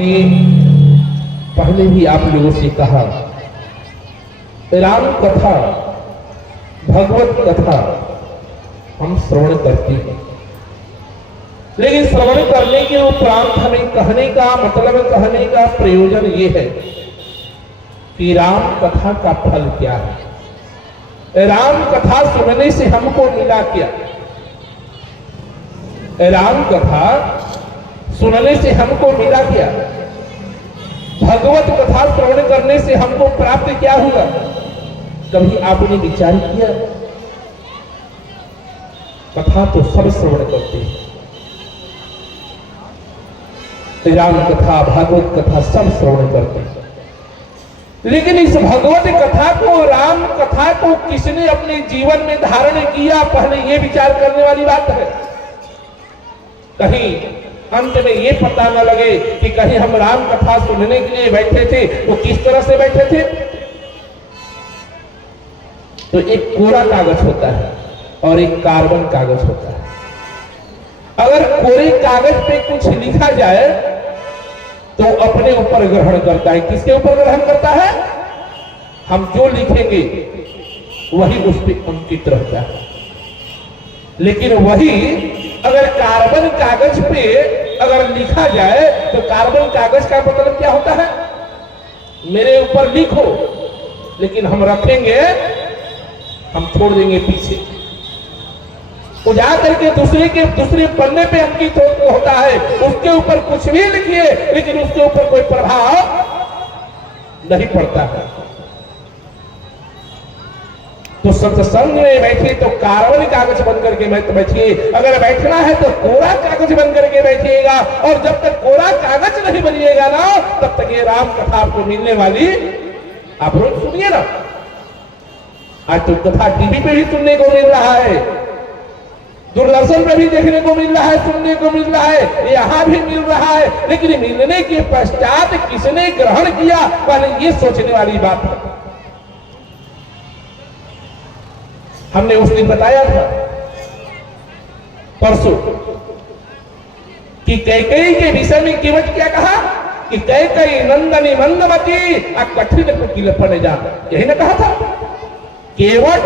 हमने पहले भी आप लोगों से कहा, राम कथा, भगवत कथा हम श्रवण करते हैं, लेकिन श्रवण करने के उपरांत हमें कहने का मतलब, कहने का प्रयोजन ये है कि राम कथा का फल क्या है, राम कथा सुनने से हमको मिला क्या, राम कथा सुनने से हमको मिला क्या, भगवत कथा श्रवण करने से हमको प्राप्त क्या हुआ। कभी आपने विचार किया? कथा तो सब श्रवण करते हैं, राम कथा, भागवत कथा सब श्रवण करते हैं, लेकिन इस भगवत कथा को, राम कथा को किसने अपने जीवन में धारण किया, पहले यह विचार करने वाली बात है। कहीं अंत में ये पता न लगे कि कहीं हम राम कथा सुनने के लिए बैठे थे तो किस तरह से बैठे थे। तो एक कोरा कागज होता है और एक कार्बन कागज होता है। अगर कोरे कागज पे कुछ लिखा जाए तो अपने ऊपर ग्रहण करता है। किसके ऊपर ग्रहण करता है? हम जो लिखेंगे वही उस पर अंकित रहता है। लेकिन वही अगर कार्बन कागज पे अगर लिखा जाए तो कार्बन कागज का मतलब क्या होता है? मेरे ऊपर लिखो, लेकिन हम रखेंगे, हम छोड़ देंगे पीछे। तो जा करके दूसरे पन्ने पे अंकित होता है, उसके ऊपर कुछ भी लिखिए लेकिन उसके ऊपर कोई प्रभाव नहीं पड़ता है। तो सत्संग में बैठिए तो कार्बन कागज बन करके बैठिए, अगर बैठना है तो कोरा कागज बन करके बैठिएगा। और जब तक कोरा कागज नहीं बनिएगा ना, तब तक ये राम कथा आपको मिलने वाली, आप रोज सुनिए ना। आज तो कथा टीवी पे भी सुनने को मिल रहा है, दूरदर्शन पे भी देखने को मिल रहा है, सुनने को मिल रहा है, यहां भी मिल रहा है, लेकिन मिलने के पश्चात किसने ग्रहण किया, पहले ये सोचने वाली बात है। हमने उस दिन बताया था परसों कि कैकेयी के विषय में केवट क्या कहा कि कैकेयी नंदनी मंदमती कठिन कुटिल फन जा, यही ना कहा था। केवट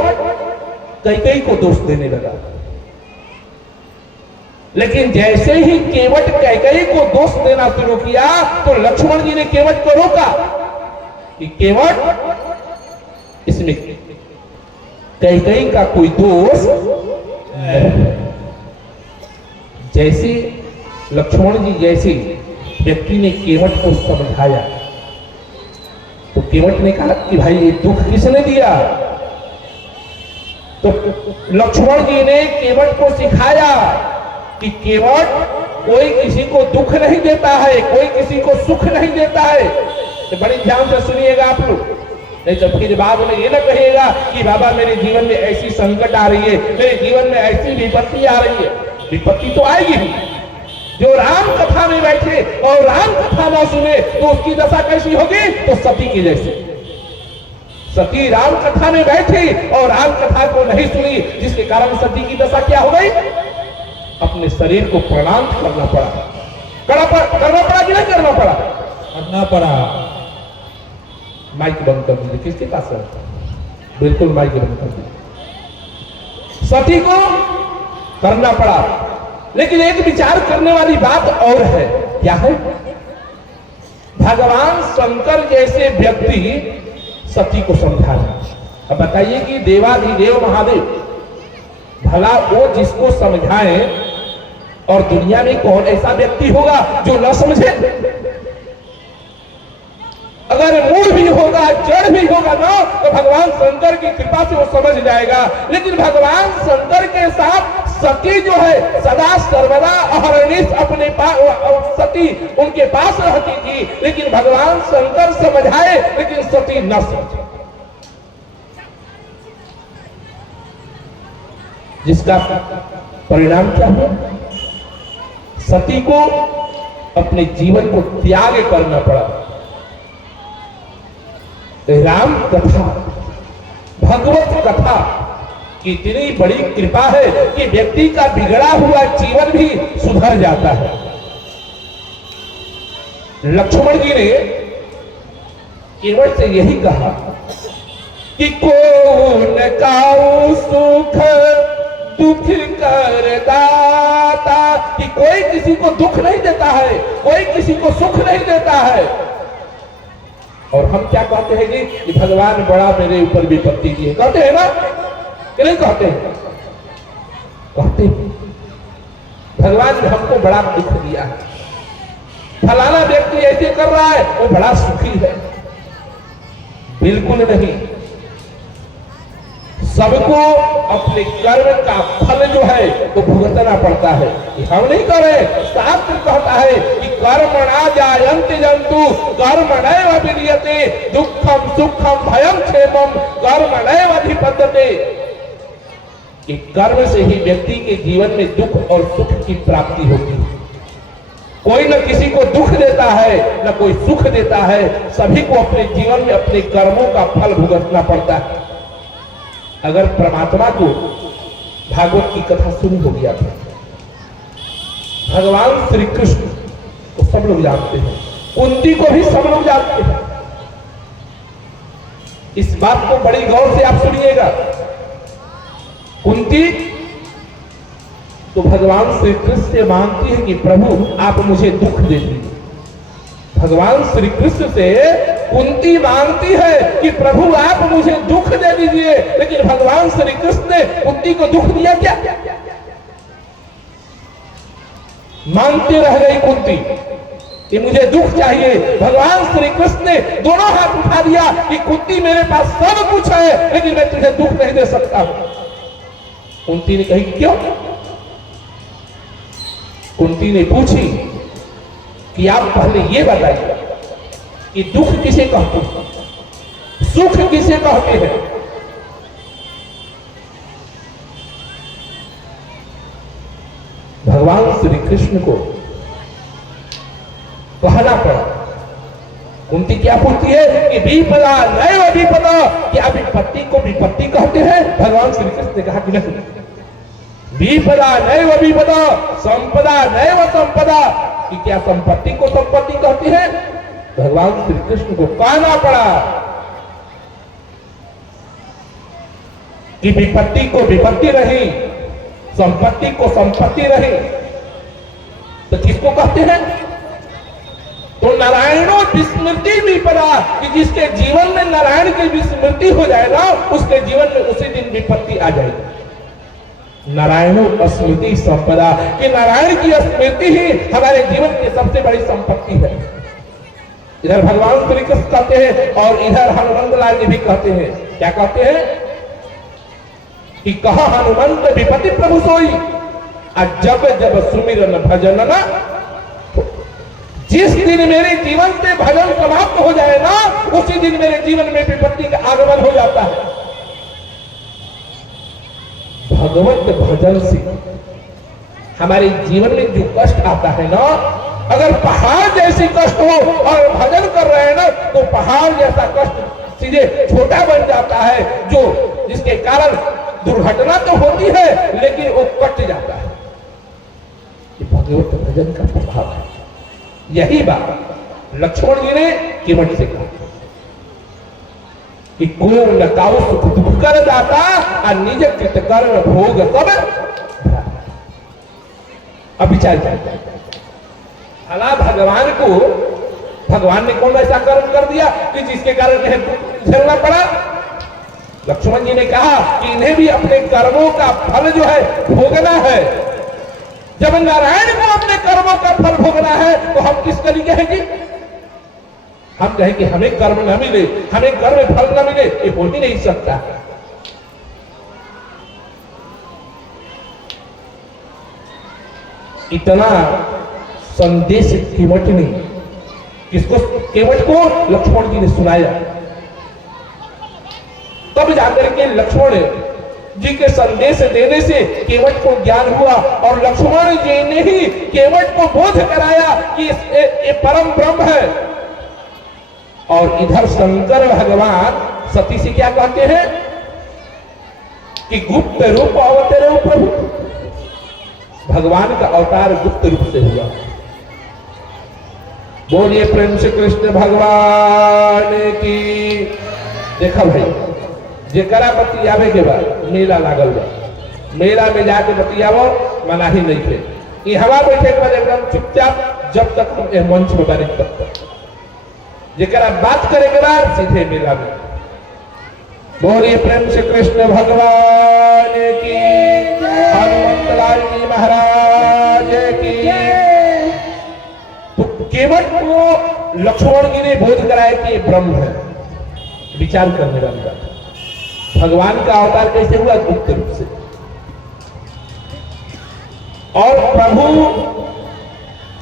कैकेयी को दोष देने लगा, लेकिन जैसे ही केवट कैकेयी को दोष देना शुरू किया तो लक्ष्मण जी ने केवट को रोका कि केवट, इसमें कैकेयी का कोई दोष नहीं। जैसे लक्ष्मण जी जैसे व्यक्ति ने केवट को समझाया तो केवट ने कहा कि भाई ये दुख किसने दिया। तो लक्ष्मण जी ने केवट को सिखाया कि केवट कोई किसी को दुख नहीं देता है, कोई किसी को सुख नहीं देता है। तो बड़ी ध्यान से सुनिएगा आप लोग, नहीं तो फिर बाद में ये ना कहिएगा कि बाबा मेरे जीवन में ऐसी संकट आ रही है, मेरे जीवन में ऐसी विपत्ति आ रही है। विपत्ति तो आएगी ही। जो राम कथा में बैठे और राम कथा ना सुने तो उसकी दशा कैसी होगी? तो सती की जैसे। सती राम कथा में बैठी और राम कथा को नहीं सुनी, जिसके कारण सती की दशा क्या हो गई? अपने शरीर को प्रणाम करना पड़ा। करना पड़ा कि नहीं करना पड़ा? करना पड़ा। माइक बंद कर दीजिए, किसके पास है? बिल्कुल माइक बंद कर दीजिए। सती को करना पड़ा, लेकिन एक विचार करने वाली बात और है। क्या है? भगवान शंकर जैसे व्यक्ति सती को समझाना। अब बताइए कि देवाधिदेव महादेव, भला वो जिसको समझाए, और दुनिया में कौन ऐसा व्यक्ति होगा जो न समझे? अगर मूड भी होगा, जड़ भी होगा ना, तो भगवान शंकर की कृपा से वो समझ जाएगा। लेकिन भगवान शंकर के साथ सती जो है सदा सर्वदा अहरनिश अपने पास, सती उनके पास रहती थी, लेकिन भगवान शंकर समझाए लेकिन सती न समझे, जिसका परिणाम क्या हुआ? सती को अपने जीवन को त्याग करना पड़ा। राम कथा, भगवत कथा की इतनी बड़ी कृपा है कि व्यक्ति का बिगड़ा हुआ जीवन भी सुधर जाता है। लक्ष्मण जी ने केवट से यही कहा कि कौन काऊ सुख दुख कर दाता, कि कोई किसी को दुख नहीं देता है, कोई किसी को सुख नहीं देता है। और हम क्या कहते हैं जी कि भगवान बड़ा मेरे ऊपर विपत्ति की है, कहते हैं ना कि नहीं कहते हैं? कहते हैं भगवान ने हमको बड़ा दुख दिया है, फलाना व्यक्ति ऐसे कर रहा है वो बड़ा सुखी है। बिल्कुल नहीं, सबको अपने कर्म का फल जो है वो भुगतना पड़ता है। हम नहीं कर रहे, शास्त्र कहता है कि कर्मणा जायन्ति जन्तु कर्मणैव विलीयते दुःखम सुखम भयम क्षेमम कर्मणैव अधिपत्यते, कि कर्म से ही व्यक्ति के जीवन में दुख और सुख की प्राप्ति होती है। कोई न किसी को दुख देता है न कोई सुख देता है, सभी को अपने जीवन में अपने कर्मों का फल भुगतना पड़ता है। अगर परमात्मा को भागवत की कथा सुनी होगी आपने, भगवान श्री कृष्ण को सब लोग जानते हैं, कुंती को भी सब लोग जानते हैं। इस बात को बड़ी गौर से आप सुनिएगा। कुंती तो भगवान श्री कृष्ण से मांगती है कि प्रभु आप मुझे दुख दे दीजिए। भगवान श्री कृष्ण से कुंती मांगती है कि प्रभु आप मुझे दुख दे दीजिए, लेकिन भगवान श्री कृष्ण ने कुंती को दुख दिया क्या? मांगते रह गई कुंती कि मुझे दुख चाहिए। भगवान श्री कृष्ण ने दोनों हाथ उठा दिया कि कुंती मेरे पास सब कुछ है लेकिन मैं तुझे दुख नहीं दे सकता हूं। कुंती ने कही क्यों? कुंती ने पूछी कि आप पहले ये बताइए कि दुख किसे कहते हैं, सुख किसे कहते हैं? भगवान श्री कृष्ण को कहना पड़ा। कुंती क्या पूछती है कि विपदा नैव विपदा, क्या विपत्ति को विपत्ति कहते हैं? भगवान श्री कृष्ण ने कहा कि नहीं, विपदा नैव विपदा संपदा नैव संपदा, कि क्या संपत्ति को संपत्ति कहती है? भगवान श्री कृष्ण को कहना पड़ा कि विपत्ति को विपत्ति रही, संपत्ति को संपत्ति रही, तो किसको कहते हैं? तो नारायणों विस्मृति विपदा, कि जिसके जीवन में नारायण की विस्मृति हो जाएगा उसके जीवन में उसी दिन विपत्ति आ जाएगी। नारायणों स्मृति संपदा, कि नारायण की स्मृति ही हमारे जीवन की सबसे बड़ी संपत्ति है। इधर भगवान श्री कृष्ण कहते हैं और इधर हनुमंत लाल जी भी कहते हैं। क्या कहते हैं कि कहा हनुमंत विपत्ति प्रभु सोई, जब जब सुमिरन भजन न, जिस दिन मेरे जीवन से भजन समाप्त हो जाए ना उसी दिन मेरे जीवन में विपत्ति का आगमन हो जाता है। भगवत भजन से हमारे जीवन में जो कष्ट आता है ना, अगर पहाड़ जैसी कष्ट हो और भजन कर रहे हैं ना तो पहाड़ जैसा कष्ट सीधे छोटा बन जाता है, जो जिसके कारण दुर्घटना तो होती है लेकिन वो कट जाता है। ये भगवत भजन का प्रभाव है। यही बात लक्ष्मण जी ने केवट से कहा कि कोई न काऊ सुख दुख कर दाता और निज कृत कर्म भोग सब। अब विचार करते भला भगवान ने कौन ऐसा कर्म कर दिया कि जिसके कारण इन्हें दुख झेलना पड़ा? लक्ष्मण जी ने कहा कि इन्हें भी अपने कर्मों का फल जो है भोगना है। जब नारायण को अपने कर्मों का फल भोगना है तो हम किस तरीके हैं जी? हम कहें कि हमें कर्म न मिले, हमें कर्म फल न मिले, ये हो ही नहीं सकता। इतना संदेश केवट ने किसको? केवट को लक्ष्मण जी ने सुनाया। तब जाकर के लक्ष्मण जी के संदेश देने से केवट को ज्ञान हुआ और लक्ष्मण जी ने ही केवट को बोध कराया कि ये परम ब्रह्म है। और इधर शंकर भगवान सती से क्या कहते हैं कि गुप्त रूप अवतरे हो प्रभु। भगवान का अवतार गुप्त रूप से हुआ। बोलिए प्रेम से कृष्ण भगवान की। देखा भाई, जेकरा बतियावे के बाद मेला लागल बा, मेला में जाके बतियावो मना ही नहीं थे। ये हवा बैठे के बाद एकदम चुपचाप, जब तक हम मंच में बने तब तक। जेकरा बात करे के बाद सीधे मेला में। बोलिए प्रेम से कृष्ण भगवान की, हनुमत लाल जी महाराज की। तो केवट को लक्ष्मण जी ने बोध कराया कि ब्रह्म है, विचार करने वाली बात। भगवान का अवतार कैसे हुआ? गुप्त रूप से। और प्रभु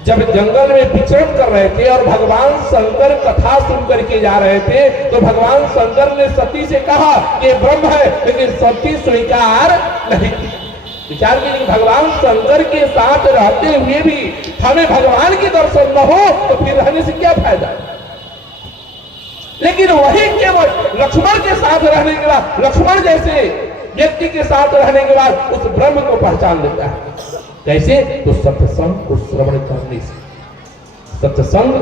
जब जंगल में विचरण कर रहे थे और भगवान शंकर कथा सुन करके जा रहे थे, तो भगवान शंकर ने सती से कहा कि ब्रह्म है, लेकिन सती स्वीकार नहीं की। विचार कीजिए, भगवान शंकर के साथ रहते हुए भी हमें भगवान के दर्शन न हो तो फिर रहने से क्या फायदा? लेकिन वही केवल लक्ष्मण के साथ रहने के बाद, लक्ष्मण जैसे व्यक्ति के साथ रहने के बाद उस ब्रह्म को पहचान लेता है। कैसे? तो सत्संग को श्रवण करने से। सत्संग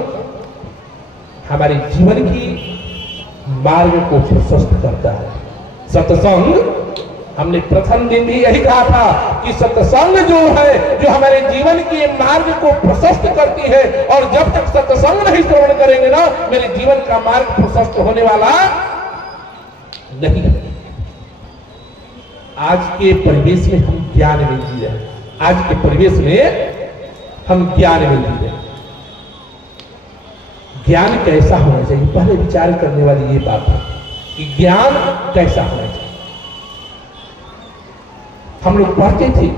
हमारे जीवन की मार्ग को प्रशस्त करता है। सत्संग, हमने प्रथम दिन भी यही कहा था कि सत्संग जो है, जो हमारे जीवन के मार्ग को प्रशस्त करती है। और जब तक सत्संग नहीं श्रवण करेंगे ना, मेरे जीवन का मार्ग प्रशस्त होने वाला नहीं है। आज के परिवेश में हम ज्ञान में जी रहे हैं। आज के परिवेश में हम ज्ञान में जी रहे हैं। ज्ञान कैसा होना चाहिए? पहले विचार करने वाली ये बात है कि ज्ञान कैसा होना चाहिए। हम लोग पढ़ते थे,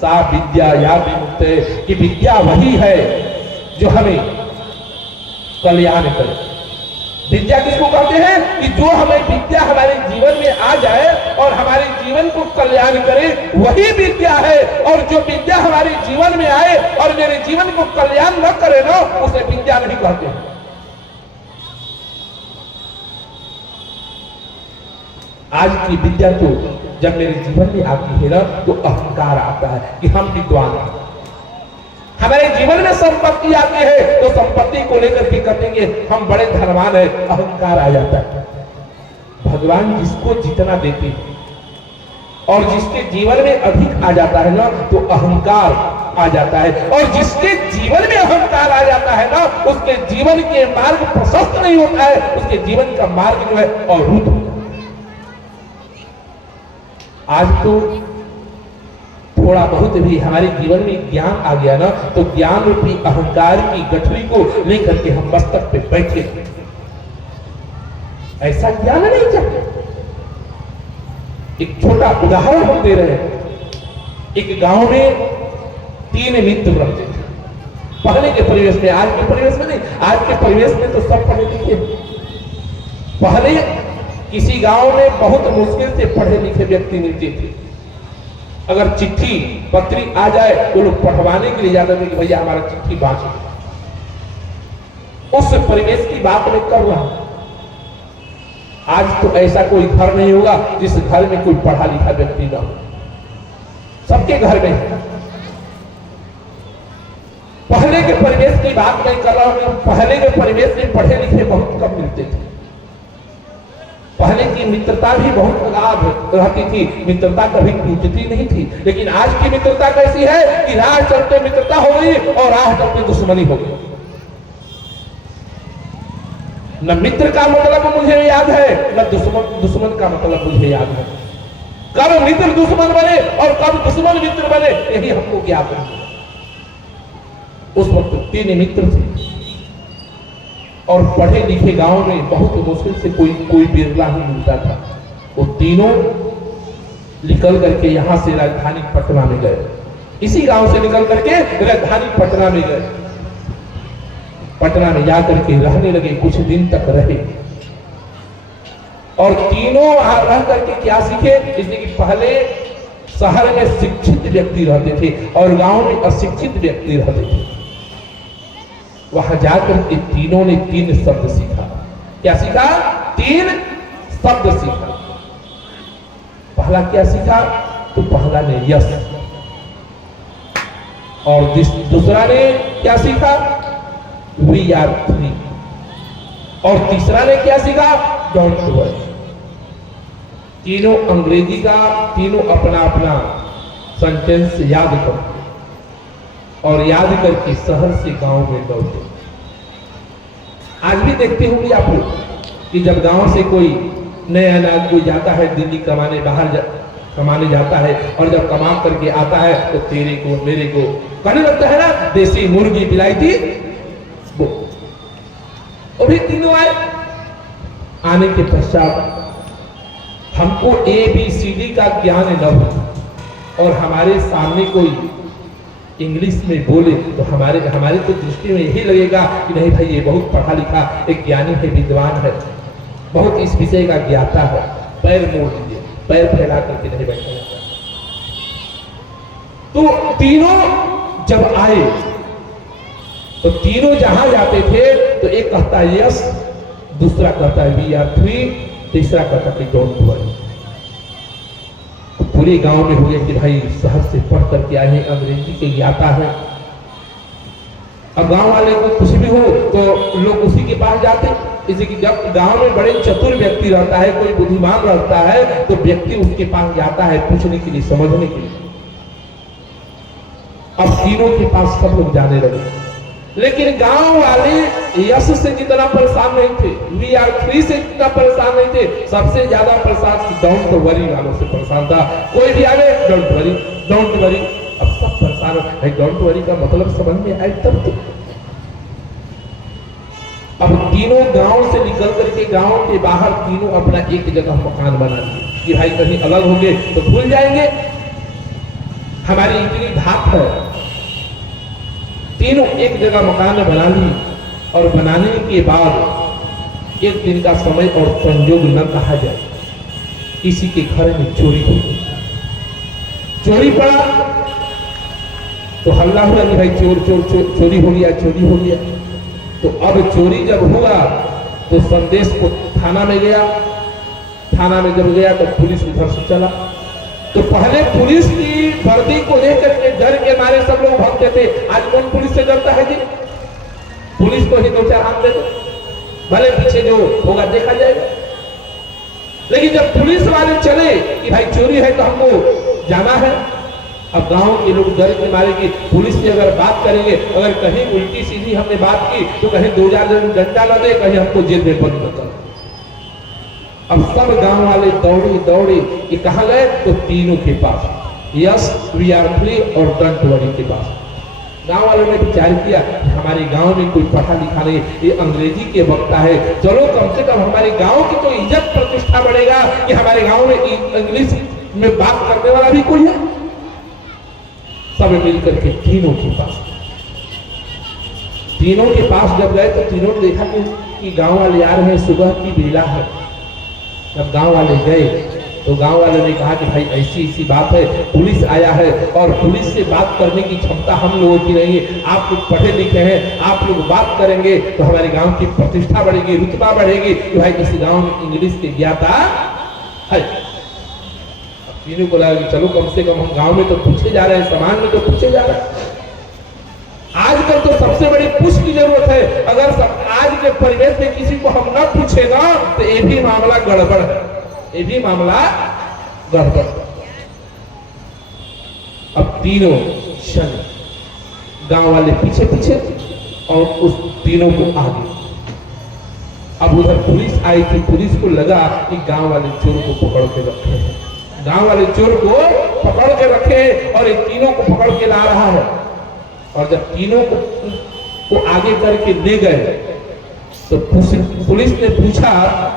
सा विद्या या विमुक्ते, कि विद्या वही है जो हमें कल्याण करे। विद्या किसको कहते हैं? कि जो हमें विद्या हमारे जीवन में आ जाए और हमारे जीवन को कल्याण करे, वही विद्या है। और जो विद्या हमारे जीवन में आए और मेरे जीवन को कल्याण न करे ना, उसे विद्या नहीं कहते हैं। आज की विद्या तो जब मेरे जीवन में आती है ना, तो अहंकार आता है कि हम विद्वान हैं। हमारे जीवन में संपत्ति आती है तो संपत्ति को लेकर के कहेंगे हम बड़े धनवान हैं, अहंकार आ जाता है। भगवान जिसको जितना देते हैं और जिसके जीवन में अधिक आ जाता है ना, तो अहंकार आ जाता है। और जिसके जीवन में अहंकार आ जाता है ना, उसके जीवन के मार्ग प्रशस्त नहीं होता है, उसके जीवन का मार्ग जो है अवरुद्ध होता है। आज तो थोड़ा बहुत भी हमारे जीवन में ज्ञान आ गया ना, तो ज्ञान रूपी अहंकार की गठरी को लेकर के हम मस्तक पे बैठे। ऐसा ज्ञान नहीं चाहिए। एक छोटा उदाहरण हम दे रहे हैं। एक गांव में 3 मित्र रहते थे। पहले के परिवेश में, आज के परिवेश में नहीं। आज के परिवेश में तो सब पढ़े लिखे। पहले किसी गांव में बहुत मुश्किल से पढ़े लिखे व्यक्ति मिलते थे। अगर चिट्ठी पत्री आ जाए तो लोग पढ़वाने के लिए जाते थे कि भैया हमारा चिट्ठी बांचे। उस परिवेश की बात मैं कर रहा हूं। आज तो ऐसा कोई घर नहीं होगा जिस घर में कोई पढ़ा लिखा व्यक्ति ना हो। सबके घर में है। पहले के परिवेश की बात मैं कर रहा हूं। पहले के परिवेश में पढ़े लिखे बहुत कम मिलते थे। पहले की मित्रता भी बहुत लाभ रहती थी, मित्रता कभी टूटती नहीं थी। लेकिन आज की मित्रता कैसी है कि राह चलते मित्रता हो गई और राह चलते दुश्मनी हो गई। न मित्र का मतलब मुझे याद है, न दुश्मन का मतलब मुझे याद है। कब मित्र दुश्मन बने और कब दुश्मन मित्र बने, यही हमको ज्ञात है। उस वक्त 3 मित्र थे और पढ़े लिखे गांव में बहुत मुश्किल से कोई बिरला ही मिलता था। वो तीनों निकल करके यहां से राजधानी पटना में गए। इसी गांव से निकल करके राजधानी पटना में गए। पटना में जाकर के रहने लगे, कुछ दिन तक रहे। और तीनों वहां रह करके क्या सीखे? इसलिए कि पहले शहर में शिक्षित व्यक्ति रहते थे और गांव में अशिक्षित व्यक्ति रहते थे। वहां जाकर के तीनों ने 3 शब्द सीखा। क्या सीखा? 3 शब्द सीखा। पहला क्या सीखा? तो पहला ने यश, और दूसरा ने क्या सीखा? We are free. और तीसरा ने क्या सीखा? Don't worry. तीनों अंग्रेजी का, तीनों अपना अपना सेंटेंस याद करो और याद करके शहर से गांव में लौटे। आज भी देखते होंगे आप लोग कि जब गांव से कोई नया अनाज कोई जाता है दिल्ली कमाने, बाहर कमाने जाता है, और जब कमा करके आता है तो तेरे को मेरे को कहने लगता है ना, देसी मुर्गी बिलायती वो। और भी तीनों आए, आने के पश्चात हमको ABCD का ज्ञान न हो और हमारे सामने कोई इंग्लिश में बोले तो हमारे तो दृष्टि में यही लगेगा कि नहीं भाई ये बहुत पढ़ा लिखा एक ज्ञानी है, विद्वान है, बहुत इस विषय का ज्ञाता है। पैर मोड़ लीजिए, पैर फैला करके नहीं बैठना। तो तीनों जब आए तो तीनों जहां जाते थे तो एक कहता है यस, दूसरा कहता है वी आर फ्री, तीसरा कहता है डोंट वरी। पूरे गांव में हो गया कि भाई शहर से पढ़ करके आए हैं, अंग्रेजी के ज्ञाता है। अब गांव वाले को कुछ भी हो तो लोग उसी के पास जाते। इसी की जब गांव में बड़े चतुर व्यक्ति रहता है, कोई बुद्धिमान रहता है, तो व्यक्ति उसके पास जाता है पूछने के लिए, समझने के लिए। अब तीनों के पास सब लोग जाने लगे, लेकिन गांव वाले यश से जितना परेशान नहीं थे, वी आर फ्री से जितना परेशान नहीं थे, सबसे ज्यादा परेशान डोंट वरी वालों से परेशान था। कोई भी आवे डोंट वरी, डोंट वरी। अब सब परेशान है, डोंट वरी का मतलब समझ में आए तब तो। अब तीनों गांव से निकल करके गांव के बाहर तीनों अपना एक जगह मकान बना लिए कि भाई कहीं अलग हो गए तो भूल जाएंगे, हमारी इतनी धाक है। तीनों एक जगह मकान बना ली और बनाने के बाद एक दिन का समय और संयोग न कहा जाए, किसी के घर में चोरी हो गई। चोरी पड़ा तो हल्ला हुआ कि भाई चोर चोर चोर, चोरी हो गया, चोरी हो गया। तो अब चोरी जब हुआ तो संदेश को थाना में गया, थाना में जब गया तो पुलिस उधर से चला। तो पहले पुलिस की वर्दी को लेकर के डर के मारे सब लोग भागते थे। आज कौन पुलिस से डरता है जी? पुलिस को ही दो चार हाथ दे दो, भले पीछे जो होगा देखा जाएगा। लेकिन जब पुलिस वाले चले कि भाई चोरी है तो हमको जाना है, अब गांव के लोग डर के मारे कि पुलिस से अगर बात करेंगे, अगर कहीं उल्टी सीधी हमने बात की तो कहीं 2000 डंडा न दे, कहीं हमको जेल में बंद न कर। अब सब गांव वाले दौड़े दौड़े कि कहां गए? तो तीनों के पास, यस, वी आर फ्री और डोंट वरी के पास। गांव वालों ने विचार किया हमारे गांव में कोई पढ़ा लिखा नहीं, ये अंग्रेजी के वक्ता है, चलो कम से कम हमारे गांव की तो इज्जत प्रतिष्ठा बढ़ेगा कि हमारे गांव में इंग्लिश में बात करने वाला भी कोई है। सब मिलकर के तीनों के पास जब गए तो तीनों ने देखा कि गांव वाले आ रहे हैं, सुबह की बेला है। जब गांव वाले गए तो गांव वाले ने कहा कि भाई ऐसी ऐसी बात है, पुलिस आया है और पुलिस से बात करने की क्षमता हम लोगों की नहीं है, आप लोग पढ़े लिखे हैं, आप लोग बात करेंगे तो हमारे गांव की प्रतिष्ठा बढ़ेगी, रुतबा बढ़ेगी कि भाई इस गांव में इंग्लिश के ज्ञाता है। तीनों को लगा कि चलो कम से कम हम गांव में तो पूछे जा रहे हैं, समाज में तो पूछे जा रहे हैं। आजकल तो सबसे बड़ी पूछ की जरूरत है। अगर आज के परिवेश में किसी को हम न पूछेगा तो ये भी मामला गड़बड़ है, ये भी मामला गड़बड़। अब तीनों क्षण गांव वाले पीछे पीछे और उस तीनों को आगे। अब उधर पुलिस आई थी, पुलिस को लगा कि गांव वाले चोर को पकड़ के रखे हैं, गांव वाले चोर को पकड़ के रखे और इन तीनों को पकड़ के ला रहा है। और जब तीनों को आगे करके ले गए तो पुलिस ने पूछा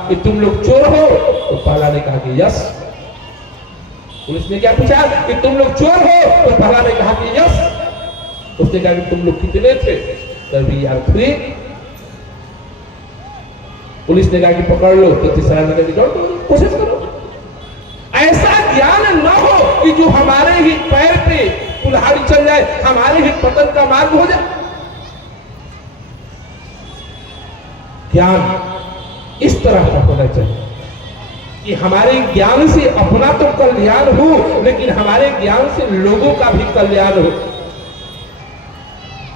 कि तुम लोग चोर हो? तो पहला ने कहा कि यस। पुलिस ने क्या पूछा कि तुम लोग चोर हो? तो पहला ने कहा कि यस। उसने कहा कि तुम लोग कितने थे? तो वी आर फ्री। पुलिस ने कहा कि पकड़ लो, तो तीसरा ने कहा कि कोशिश करो। ऐसा ज्ञान न हो कि जो हमारे ही पैर पे कुल्हाड़ी चल जाए, हमारे ही पतन का मार्ग हो जाए। ज्ञान इस तरह का होना चाहिए कि हमारे ज्ञान से अपना तो कल्याण हो, लेकिन हमारे ज्ञान से लोगों का भी कल्याण हो।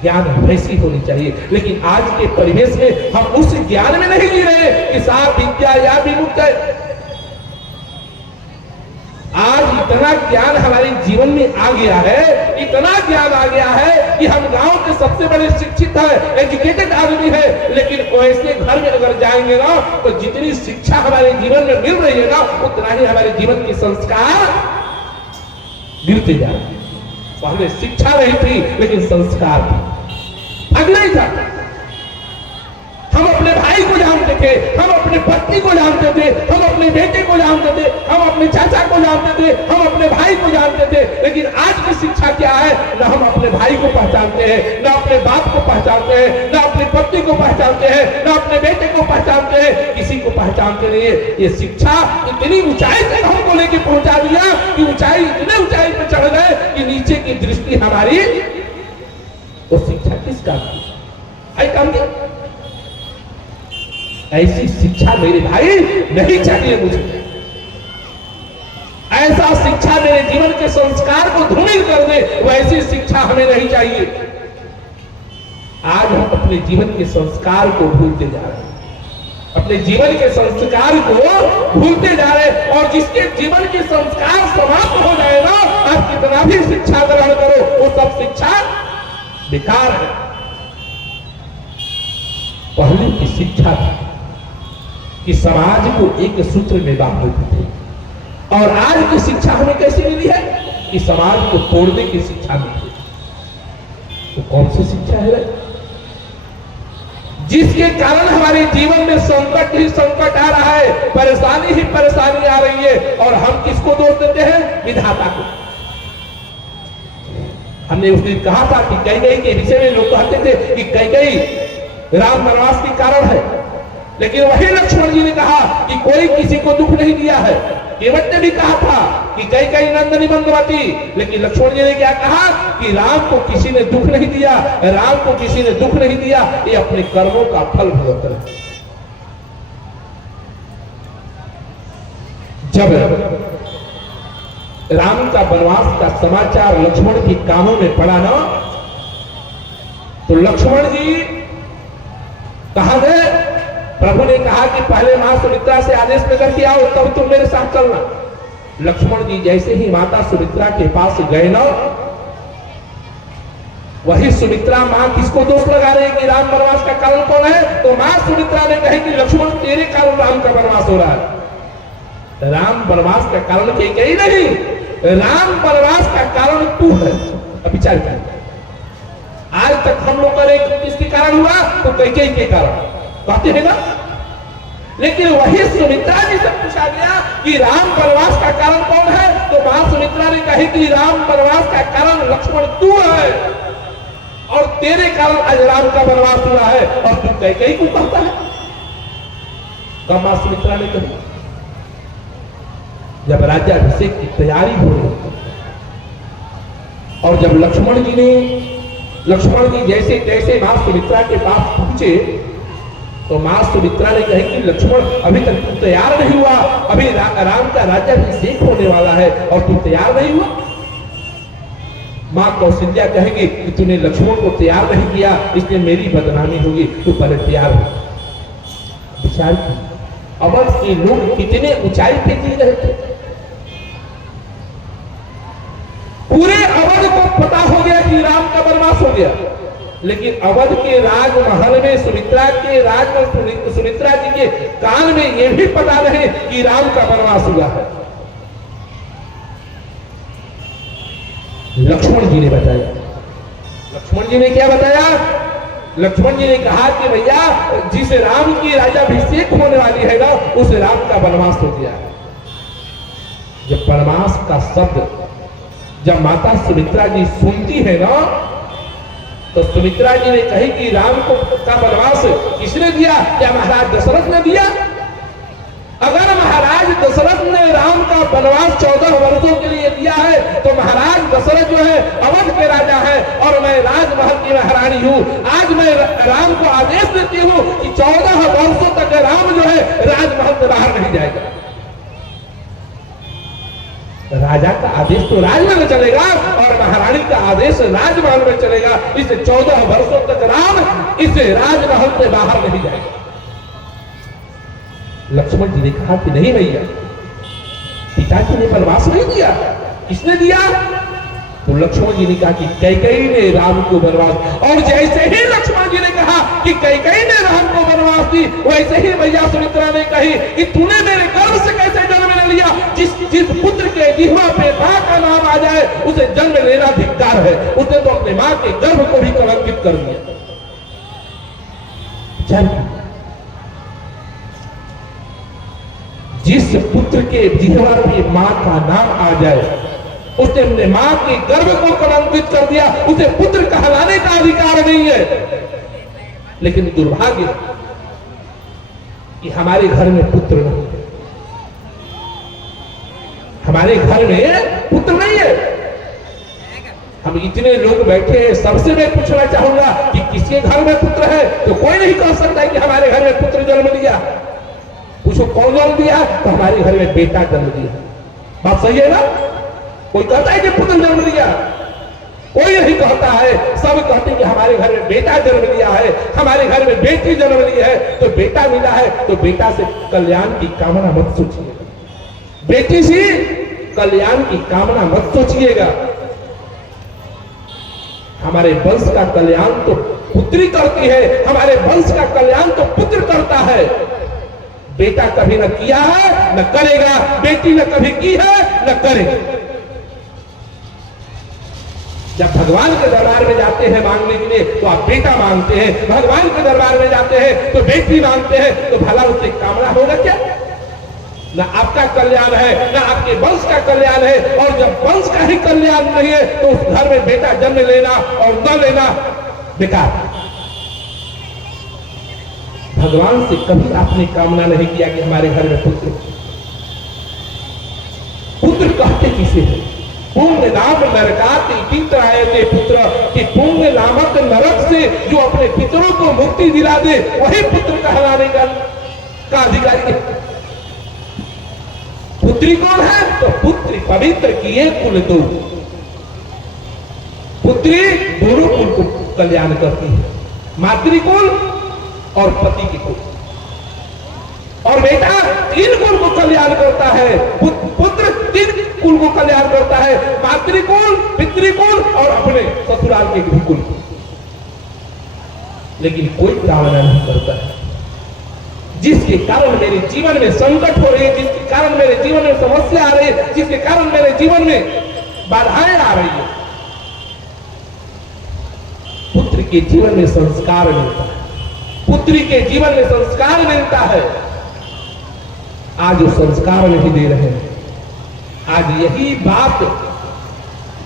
ज्ञान वैसी होनी चाहिए। लेकिन आज के परिवेश में हम उस ज्ञान में नहीं जी रहे कि साफ विद्या या विमुक्त है। आज इतना ज्ञान हमारे जीवन में आ गया है, इतना ज्ञान आ गया है कि हम गांव के सबसे बड़े शिक्षित है, एजुकेटेड आदमी है, लेकिन वैसे घर में अगर जाएंगे ना तो जितनी शिक्षा हमारे जीवन में मिल रही है ना उतना ही हमारे जीवन के संस्कार गिरते जा रहे। पहले शिक्षा नहीं थी लेकिन संस्कार था, अगले ही था। हम अपने भाई को जानते थे, हम अपने पत्नी को जानते थे, हम अपने बेटे को जानते थे, हम अपने चाचा को जानते थे, हम अपने भाई को जानते थे। लेकिन आज की शिक्षा क्या है? न हम अपने भाई को पहचानते हैं, न अपने बाप को पहचानते हैं, न अपनी पत्नी को पहचानते हैं, न अपने बेटे को पहचानते हैं, किसी को पहचानते नहीं है। ये शिक्षा इतनी ऊंचाई तक हमको लेके पहुंचा दिया कि ऊंचाई इतने ऊंचाई पर चढ़ गए कि नीचे की दृष्टि हमारी वो शिक्षा किस काम की? आई काम की? ऐसी शिक्षा मेरे भाई नहीं चाहिए मुझे। ऐसा शिक्षा मेरे जीवन के संस्कार को धूमिल कर दे, वैसी शिक्षा हमें नहीं चाहिए। आज हम अपने जीवन के संस्कार को भूलते जा रहे हैं, अपने जीवन के संस्कार को भूलते जा रहे हैं। और जिसके जीवन के संस्कार समाप्त हो जाए ना, आप कितना भी शिक्षा ग्रहण करो वो सब शिक्षा बेकार है। पहले की शिक्षा थी कि समाज को एक सूत्र में बांधते थे, और आज की शिक्षा हमें कैसी मिली है कि समाज को तोड़ने की शिक्षा मिली है। तो कौन सी शिक्षा है जिसके कारण हमारे जीवन में संकट ही संकट आ रहा है, परेशानी ही परेशानी आ रही है, और हम किसको दोष देते हैं? विधाता को। हमने उस दिन कहा था कि कैकेयी के विषय में लोग कहते थे कि कैकेयी राम वनवास के कारण है, लेकिन वही लक्ष्मण जी ने कहा कि कोई किसी को दुख नहीं दिया है। केवट ने भी कहा था कि कैकेयी नंदनी बंधुवती, लेकिन लक्ष्मण जी ने क्या कहा कि राम को किसी ने दुख नहीं दिया, राम को किसी ने दुख नहीं दिया, ये अपने कर्मों का फल भुगत रहे। जब राम का वनवास का समाचार लक्ष्मण की कानों में पड़ा ना, तो लक्ष्मण जी कहा गए, प्रभु ने कहा कि पहले मां सुमित्रा से आदेश लेकर के आओ, तब तुम मेरे साथ चलना। लक्ष्मण जी जैसे ही माता सुमित्रा के पास गए ना, वही सुमित्रा मां किसको दोष लगा रही है कि राम वनवास का कारण कौन है? तो मां सुमित्रा ने कहे कि लक्ष्मण तेरे कारण राम का वनवास हो रहा है। राम वनवास का कारण कैकेयी नहीं, राम वनवास का कारण तू है। अब विचार कर, आज तक हम लोग का किसके कारण हुआ? तो कैकेयी के कारण कहते हैं ना। लेकिन वही सुमित्रा जी से पूछा गया कि राम वनवास का कारण कौन है? तो मां सुमित्रा ने कही कि राम वनवास का कारण लक्ष्मण तू है, और तेरे कारण आज राम का वनवास हुआ है, और तू कैकेयी को कहता है। तब मां सुमित्रा ने कही, जब राज्याभिषेक की तैयारी हो रही और जब लक्ष्मण जी जैसे तैसे मां सुमित्रा के पास पहुंचे, तो मां सुमित्रा ने कही कि लक्ष्मण अभी तक तू तैयार नहीं हुआ, अभी राम का राज्याभिषेक होने वाला है और तू तैयार नहीं हुआ। मां कौशल्या कहेगी कि तूने लक्ष्मण को तैयार नहीं किया, इसलिए मेरी बदनामी होगी, तू पहले तैयार हो। विचार की अवध के लोग कितने ऊंचाई पे जी रहे थे। पूरे अवध को पता हो गया कि राम का वनवास हो गया, लेकिन अवध के राजमहल में सुमित्रा के सुमित्रा जी के कान में यह भी पता नहीं कि राम का वनवास हुआ है। लक्ष्मण जी ने बताया। लक्ष्मण जी ने क्या बताया? लक्ष्मण जी ने कहा कि भैया जिस राम की राज्याभिषेक होने वाली है ना, उस राम का वनवास हो गया। जब वनवास का शब्द जब माता सुमित्रा जी सुनती है ना, तो सुमित्रा जी ने कही कि राम को का वनवास किसने दिया? क्या महाराज दशरथ ने दिया? अगर महाराज दशरथ ने राम का वनवास 14 वर्षों के लिए दिया है, तो महाराज दशरथ जो है अवध के राजा है और मैं राजमहल की महारानी हूँ। आज मैं राम को आदेश देती हूँ कि 14 वर्षों तक राम जो है राजमहल से बाहर नहीं जाएगा। राजा का आदेश तो राजमहल चलेगा और महारानी का आदेश राजमहल में चलेगा। इस 14 वर्षों तक राम इस राजमहल से बाहर नहीं जाएगा। लक्ष्मण जी ने कहा कि नहीं भैया, पिताजी ने वनवास नहीं दिया, किसने दिया? तो लक्ष्मण जी ने कहा कि कैकेयी ने राम को वनवास। और जैसे ही लक्ष्मण जी ने कहा कि कैकेयी ने राम को वनवास दी, वैसे ही भैया सुमित्रा ने कही कि तूने मेरे गर्भ से कैसे जन्म ले लिया? जिस पुत्र के जिह्वा पे मां का नाम आ जाए उसे जन्म लेना धिक्कार है। उसने तो अपने मां के गर्भ को भी कलंकित कर दिया। जिस पुत्र के जिह्वा पे मां का नाम आ जाए उसने अपने मां के गर्भ को कलंकित कर दिया। उसे पुत्र कहलाने का अधिकार नहीं है। लेकिन दुर्भाग्य कि हमारे घर में पुत्र नहीं है, हमारे घर में पुत्र नहीं है। हम इतने लोग बैठे हैं, सबसे मैं पूछना चाहूंगा कि किसके घर में पुत्र है? तो कोई नहीं कह सकता है कि हमारे घर में पुत्र जन्म लिया। पूछो कौन जन्म दिया? तो हमारे घर में बेटा जन्म दिया। बात सही है ना? कोई कहता है कि पुत्र जन्म लिया? कोई नहीं कहता है। सब कहते हैं कि हमारे घर में बेटा जन्म लिया है, हमारे घर में बेटी जन्म ली है। तो बेटा मिला है तो बेटा से कल्याण की कामना मत सोचिएगा, बेटी से कल्याण की कामना मत सोचिएगा। हमारे वंश का कल्याण तो पुत्री करती है, हमारे वंश का कल्याण तो पुत्र करता है। बेटा कभी न किया है न करेगा, बेटी न कभी की है न करेगी। जब भगवान के दरबार में जाते हैं मांगने के लिए तो आप बेटा मांगते हैं, भगवान के दरबार में जाते हैं तो बेटी मांगते हैं। तो भला उससे कामना होगा क्या? ना आपका कल्याण है ना आपके वंश का कल्याण है। और जब वंश का ही कल्याण नहीं है तो उस घर में बेटा जन्म लेना और न लेना बेकार। भगवान से कभी आपने कामना नहीं किया कि हमारे घर में पुत्र। पुत्र कहते किसे है? पुण्य नाम नरकात इतित्रायते पुत्र, कि पुण्य नामक नरक से जो अपने पितरों को मुक्ति दिला दे वही पुत्र कहलाने का अधिकारी है। पुत्री कौन है? तो पुत्री पवित्र किए कुल दो। पुत्री दोनों कुल को कल्याण करती है, मातृकुल और पति के कुल। और बेटा 3 कुल को कल्याण करता है। पुत्र 3 कुल को कल्याण करता है, मातृकुल, पितृकुल और अपने ससुराल के भी कुल। लेकिन कोई कामना नहीं करता है। जिसके कारण मेरे जीवन में संकट हो रही है, जिसके कारण मेरे जीवन में समस्या आ रही है, जिसके कारण मेरे जीवन में बाधाएं आ रही है, पुत्र के जीवन में संस्कार मिलता है, पुत्री के जीवन में संस्कार मिलता है। आज वो संस्कार नहीं दे रहे हैं। आज यही बात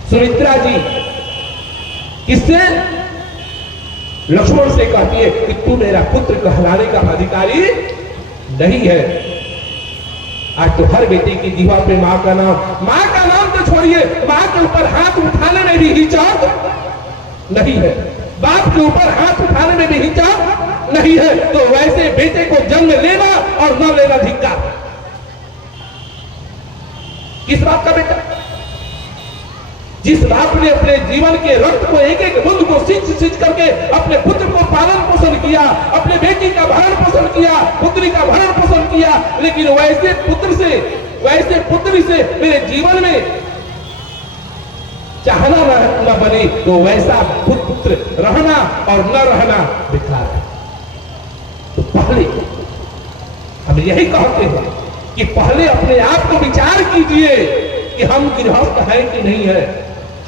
सुमित्रा जी किससे? लक्ष्मण से कहती है कि तू मेरा पुत्र कहलाने का अधिकारी नहीं है। आज तो हर बेटे की जीवा पे मां का नाम तो छोड़िए, मां के ऊपर हाथ उठाने में भी हिचक नहीं है, बाप के ऊपर हाथ उठाने में भी हिचक नहीं है। तो वैसे बेटे को जन्म लेना और न लेना धिक्कार। किस बात का बेटा? जिस बाप ने अपने जीवन के रक्त को एक एक बूंद को सींच करके अपने पुत्र को पालन पोषण किया, अपने बेटी का भरण पोषण किया, पुत्री का भरण पोषण किया, लेकिन वैसे पुत्र से, वैसे पुत्री से मेरे जीवन में चाहना न बने तो वैसा पुत्र रहना और न रहना बेकार है। तो पहले हम यही कहते हैं कि पहले अपने आप को विचार कीजिए कि हम गृहस्थ हैं कि नहीं है,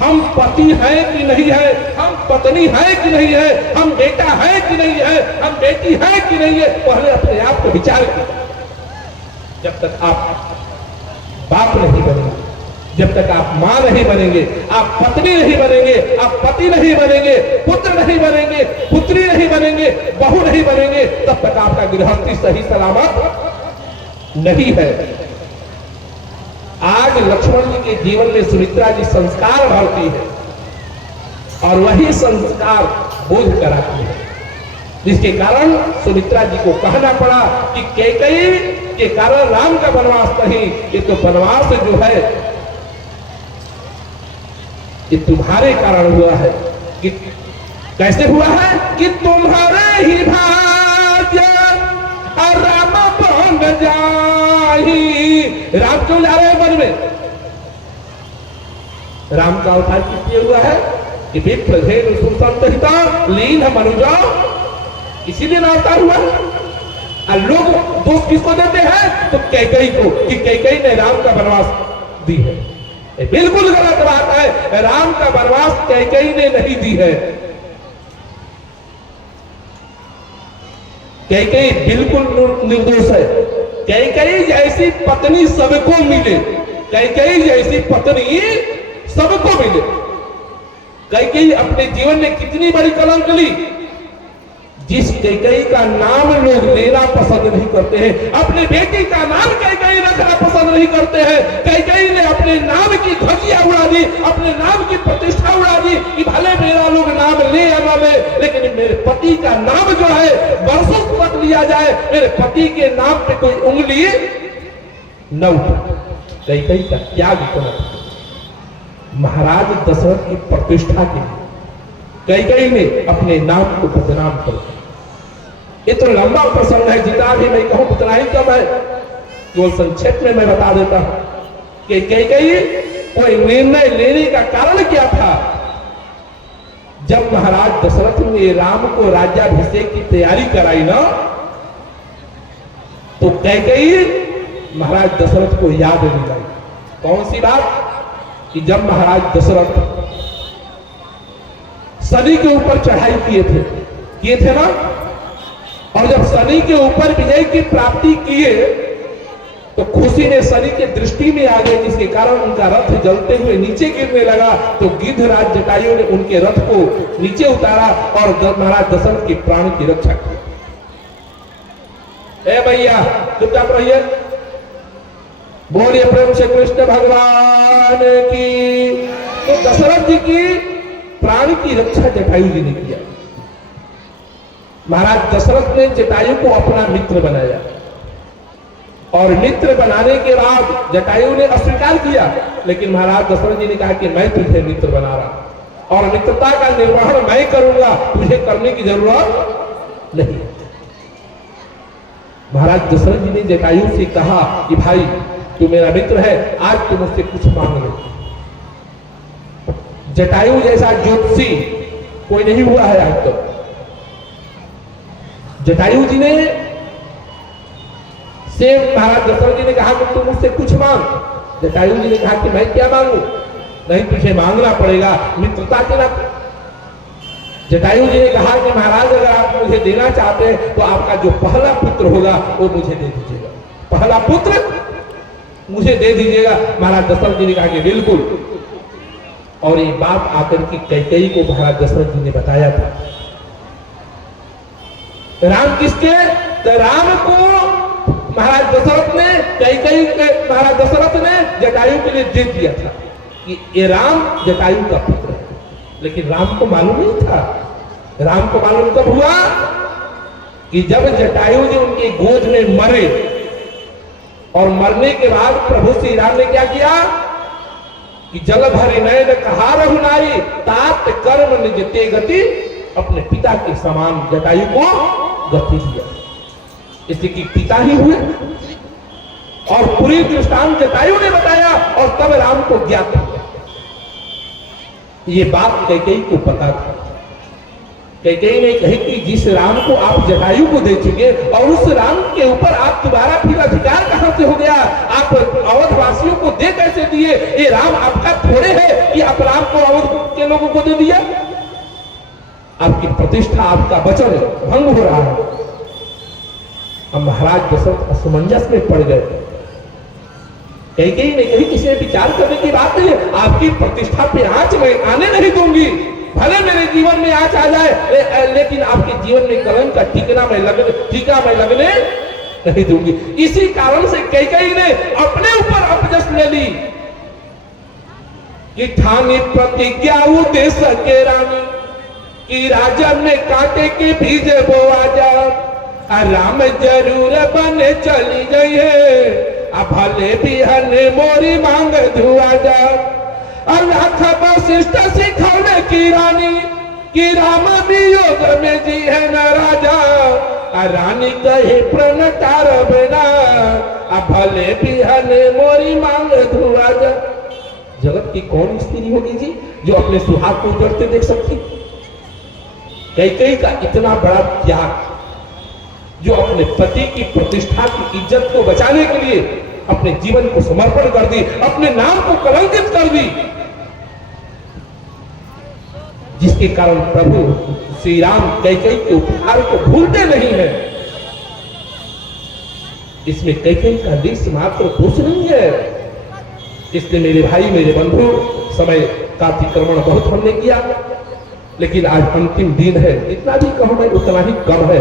हम पति हैं कि नहीं है, हम पत्नी है कि नहीं है, हम बेटा है कि नहीं है, हम बेटी है कि नहीं है। पहले अपने आप को विचार कीजिए। जब तक आप बाप नहीं बनेंगे, जब तक आप मां नहीं बनेंगे, आप पत्नी नहीं बनेंगे, आप पति नहीं बनेंगे, पुत्र नहीं बनेंगे, पुत्री नहीं बनेंगे, बहू नहीं बनेंगे, तब तक आपका गृहस्थी सही सलामत नहीं है। आज लक्ष्मण जी के जीवन में सुमित्रा जी संस्कार भरती है और वही संस्कार बोध कराती है, जिसके कारण सुमित्रा जी को कहना पड़ा कि कैकेयी के कारण राम का वनवास नहीं, ये तो वनवास जो है ये तुम्हारे कारण हुआ है। कि कैसे हुआ है? कि तुम्हारे ही भाग्य राम बन जाही। राम क्यों जा रहे हैं वन में? राम का अवतार किस लिए हुआ है? कि विप्र धेनु सुसंतहिता लीन मनुजा, इसीलिए ना अवतार हुआ। और लोग दोष किसको देते हैं? तो कैकेयी को, कि कैकेयी ने राम का वनवास दी है। बिल्कुल गलत बात है। राम का वनवास कैकेयी ने नहीं दी है। कैकेयी बिल्कुल निर्दोष है। कैकेयी जैसी पत्नी सबको मिले, कैकेयी जैसी पत्नी सबको मिले। कैकेयी अपने जीवन में कितनी बड़ी कलंक ली। जिस कैकेयी का नाम लोग लेना पसंद नहीं करते हैं, अपने बेटी का नाम कैकेयी रखना पसंद नहीं करते हैं। कैकेयी ने अपने नाम की ध्वजियां उड़ा दी, अपने नाम की प्रतिष्ठा उड़ा दी कि भले मेरा लोग नाम ले या न ले, लेकिन मेरे पति का नाम जो है वर्षों तक लिया जाए, मेरे पति के नाम पे कोई उंगली न उठे। कैकेयी का त्याग इतना, महाराज दशरथ की प्रतिष्ठा के लिए कैकेयी ने अपने नाम को बदनाम कर दिया। ये तो लंबा प्रसंग है, जितना भी मैं कहूं उतना ही कम है। केवल संक्षेप में मैं बता देता हूं कि कैकेयी कोई निर्णय लेने का कारण क्या था। जब महाराज दशरथ ने राम को राज्याभिषेक की तैयारी कराई ना, तो कैकेयी महाराज दशरथ को याद दिलाई। कौन सी बात? कि जब महाराज दशरथ शनि के ऊपर चढ़ाई किए थे ना, और जब शनि के ऊपर विजय की प्राप्ति किए तो खुशी ने शनि के दृष्टि में आ गई, जिसके कारण उनका रथ जलते हुए नीचे गिरने लगा। तो गिद्धराज जटायु ने उनके रथ को नीचे उतारा और महाराज दशरथ के प्राण की रक्षा की। ए भैया चुपचाप रहिए, बोलिए प्रेम से कृष्ण भगवान की। तो दशरथ जी की प्राण की रक्षा जटायु जी ने किया। महाराज दशरथ ने जटायु को अपना मित्र बनाया, और मित्र बनाने के बाद जटायु ने अस्वीकार किया, लेकिन महाराज दशरथ जी ने कहा कि मैं तुझे मित्र बना रहा और मित्रता का निर्वहन मैं करूंगा, तुझे करने की जरूरत नहीं। महाराज दशरथ जी ने जटायु से कहा कि भाई तू मेरा मित्र है, आज तू मुझसे कुछ मांग ले। जटायु जैसा ज्योतिषी कोई नहीं हुआ है आज तक। जटायु जी ने से महाराज दशरथ जी ने कहा कि तू मुझसे कुछ मांग। जटायु जी ने कहा कि मैं क्या मांगू? नहीं, तुझे मांगना पड़ेगा मित्रता के नाते। जटायु जी ने कहा कि महाराज अगर आप मुझे देना चाहते हैं तो आपका जो पहला पुत्र होगा वो मुझे दे दीजिएगा, पहला पुत्र मुझे दे दीजिएगा। महाराज दशरथ जी ने कहा कि बिल्कुल। और ये बात आकर की कैकेयी को महाराज दशरथ जी ने बताया था। राम किसके? तो राम को महाराज दशरथ ने कैकेयी महाराज दशरथ ने जटायु के लिए दे दिया था कि ये राम जटायु का पुत्र है, लेकिन राम को मालूम नहीं था। राम को मालूम कब हुआ? कि जब जटायु जी उनकी गोद में मरे, और मरने के बाद प्रभु श्री राम ने क्या किया कि जल भरि नयन कहा रघुनाई तात कर्म निज ते गति, अपने पिता के समान जटायु को गति दिया। इसलिए कि पिता ही हुए, और पूरी दृष्टांत जटायु ने बताया, और तब राम को ज्ञात हुआ। ये बात कैकेयी को पता था। कैकेयी ने कही कि जिस राम को आप जटायु को दे चुके, और उस राम के ऊपर आप दोबारा फिर अधिकार कहां से हो गया? आप अवधवासियों को दे कैसे दिए? ये राम आपका थोड़े है कि आप राम को अवध के लोगों को दे दिया। आपकी प्रतिष्ठा, आपका वचन भंग हो रहा है। अब महाराज दशरथ असमंजस में पड़ गए। कैकेयी ने कही किसी विचार करने की बात नहीं है, आपकी प्रतिष्ठा पे आंच मैं आने नहीं दूंगी। भले मेरे जीवन में आंच आ जाए, लेकिन आपके जीवन में कलंक का टीका मैं लगने नहीं दूंगी। इसी कारण से कैकेयी ने अपने ऊपर अपजस ले ली कि ठानी प्रतिज्ञा उद्देश्य के रानी कि राजा में कांटे के बीज बोआ जा, राम जरूर बने चली जाइए, भले भी हने मोरी मांग धुआ जा। और लाख वशिष्ठ सिखौले की रानी कि राम वियोग में जी है न राजा, रानी कहे प्रणकार बिना, भले बिहने मोरी मांग धुआ जा। जगत की कौन स्त्री होगी जी जो अपने सुहाग को उजड़ते देख सकती? कैकेयी का इतना बड़ा त्याग, जो अपने पति की प्रतिष्ठा की इज्जत को बचाने के लिए अपने जीवन को समर्पण कर दी, अपने नाम को कलंकित कर दी, जिसके कारण प्रभु श्री राम कैकेयी के उपहार को भूलते नहीं है। इसमें कैकेयी का देश मात्र दोष नहीं है। इसलिए मेरे भाई मेरे बंधु, समय का अतिक्रमण बहुत हमने किया, लेकिन आज अंतिम दिन है, इतना भी कहूं मैं उतना ही कम है।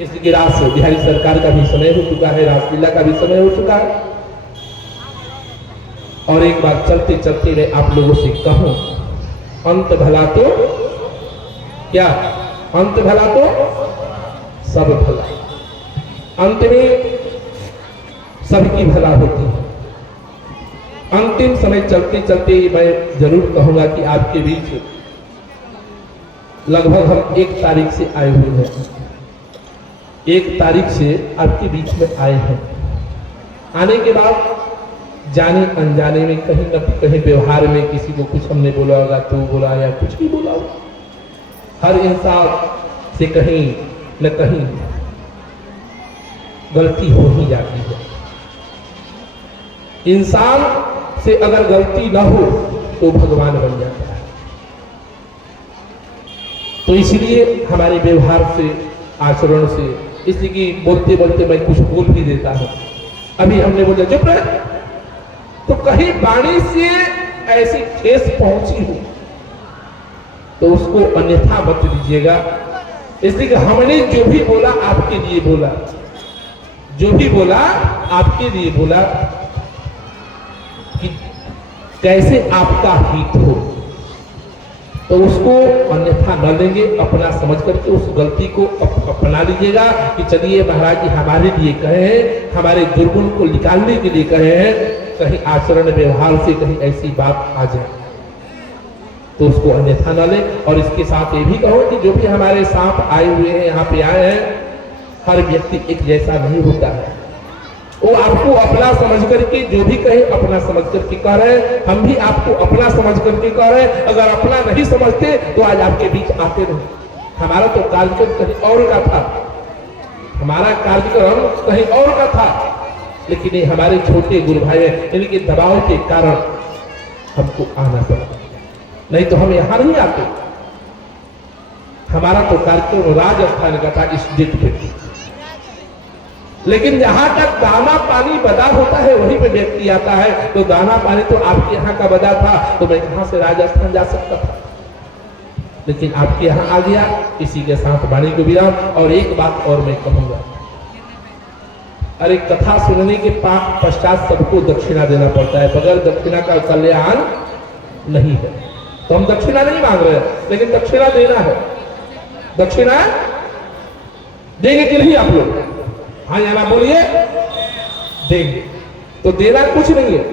इसलिए रास बिहारी सरकार का भी समय हो चुका है, रासलीला का भी समय हो चुका है। और एक बार चलते चलते मैं आप लोगों से कहूं, अंत भला तो क्या, अंत भला तो सब भला, अंत में सबकी भला होती है। अंतिम समय चलते चलते मैं जरूर कहूंगा कि आपके बीच लगभग हम 1 तारीख से आए हुए हैं, 1 तारीख से आपके बीच में आए हैं। आने के बाद जाने अनजाने में कहीं न कहीं व्यवहार में किसी को कुछ हमने बोला होगा, तो बोला या कुछ भी बोला होगा। हर इंसान से कहीं न कहीं गलती हो ही जाती है। इंसान से अगर गलती ना हो तो भगवान बन जाता है। तो इसलिए हमारे व्यवहार से, आचरण से, इसलिए कि बोलते बोलते मैं कुछ बोल भी देता हूं। अभी हमने बोला चुप रहे, तो कहीं वाणी से ऐसी ठेस पहुंची हो तो उसको अन्यथा मत लीजिएगा। इसलिए कि हमने जो भी बोला आपके लिए बोला, जो भी बोला आपके लिए बोला, कि कैसे आपका हित हो, तो उसको अन्यथा न लेंगे, अपना समझ करके उस गलती को अपना लीजिएगा कि चलिए महाराज जी हमारे लिए कहे हैं, हमारे दुर्गुण को निकालने के लिए कहे हैं। कहीं आचरण व्यवहार से कहीं ऐसी बात आ जाए तो उसको अन्यथा न ले। और इसके साथ ये भी कहो कि जो भी हमारे साथ आए हुए हैं, यहाँ पे आए हैं, हर व्यक्ति एक जैसा नहीं होता है। वो आपको अपना समझ करके जो भी कहे अपना समझ करके कह रहे हैं, हम भी आपको अपना समझ करके कह रहे हैं। अगर अपना नहीं समझते तो आज आपके बीच आते नहीं। हमारा तो कार्यक्रम कहीं और का था, हमारा कार्यक्रम कहीं और का था, लेकिन ये हमारे छोटे गुरु भाई हैं, इनके दबाव के कारण हमको आना पड़ा, नहीं तो हम यहां नहीं आते। हमारा तो कार्यक्रम राजस्थान का था इस डेट पे, लेकिन जहां तक दाना पानी बदा होता है वहीं पे व्यक्ति आता है। तो दाना पानी तो आपके यहाँ का बदा था, तो मैं कहां से राजस्थान जा सकता था, लेकिन आपके यहाँ आ गया। इसी के साथ वाणी को विराम। और एक बात और मैं कहूंगा, अरे कथा सुनने के पश्चात सबको दक्षिणा देना पड़ता है, बगैर दक्षिणा का कल्याण नहीं है। तो हम दक्षिणा नहीं मांग रहे हैं, लेकिन दक्षिणा देना है। दक्षिणा देंगे कि नहीं आप लोग? हाँ या ना बोलिए, देंगे। तो देना कुछ नहीं है।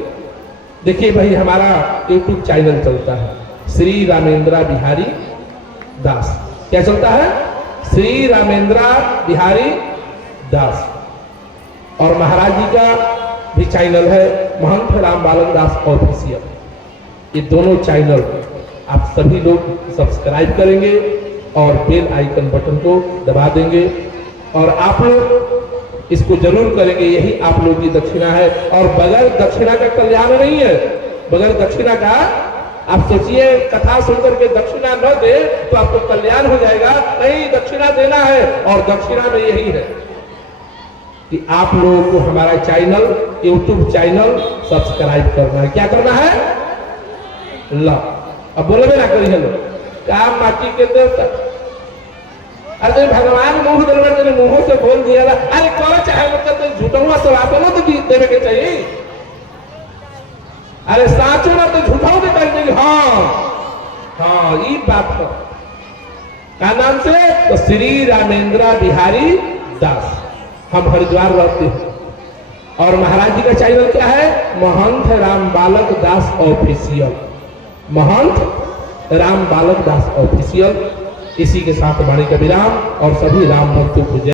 देखिए भाई, हमारा YouTube चैनल चलता है श्री रामेंद्र बिहारी दास। क्या चलता है? श्री रामेंद्र बिहारी दास। और महाराज जी का भी चैनल है महंत राम बालक दास ऑफिशियल। ये दोनों चैनल आप सभी लोग सब्सक्राइब करेंगे और बेल आइकन बटन को दबा देंगे, और आप लोग इसको जरूर करेंगे। यही आप लोग की दक्षिणा है। और बगैर दक्षिणा का कल्याण नहीं है। बगैर दक्षिणा का आप सोचिए, कथा सुनकर के दक्षिणा न दे तो आपको कल्याण हो जाएगा, नहीं, दक्षिणा देना है। और दक्षिणा में यही है कि आप लोगों को हमारा चैनल, YouTube चैनल सब्सक्राइब करना है। क्या करना है? ला, अब बोले ना करी हेलो क्या माटी के देवता। अरे भगवान मुंह दरबार ने मुंह से बोल दिया, अरे कौन चाहे मतलब तो झूठा सवासनो तो देवे के चाहिए। अरे साचो ना तो झूठा के कर। हाँ हाँ, ये बात है। क्या नाम से? तो श्री रामेंद्र बिहारी दास। हम हरिद्वार रहते हैं, और महाराज जी का चैनल क्या है? महंत राम बालक दास ऑफिशियल। महंत राम बालक दास ऑफिशियल। इसी के साथ वाणी का विराम और सभी राम भक्तों को जय।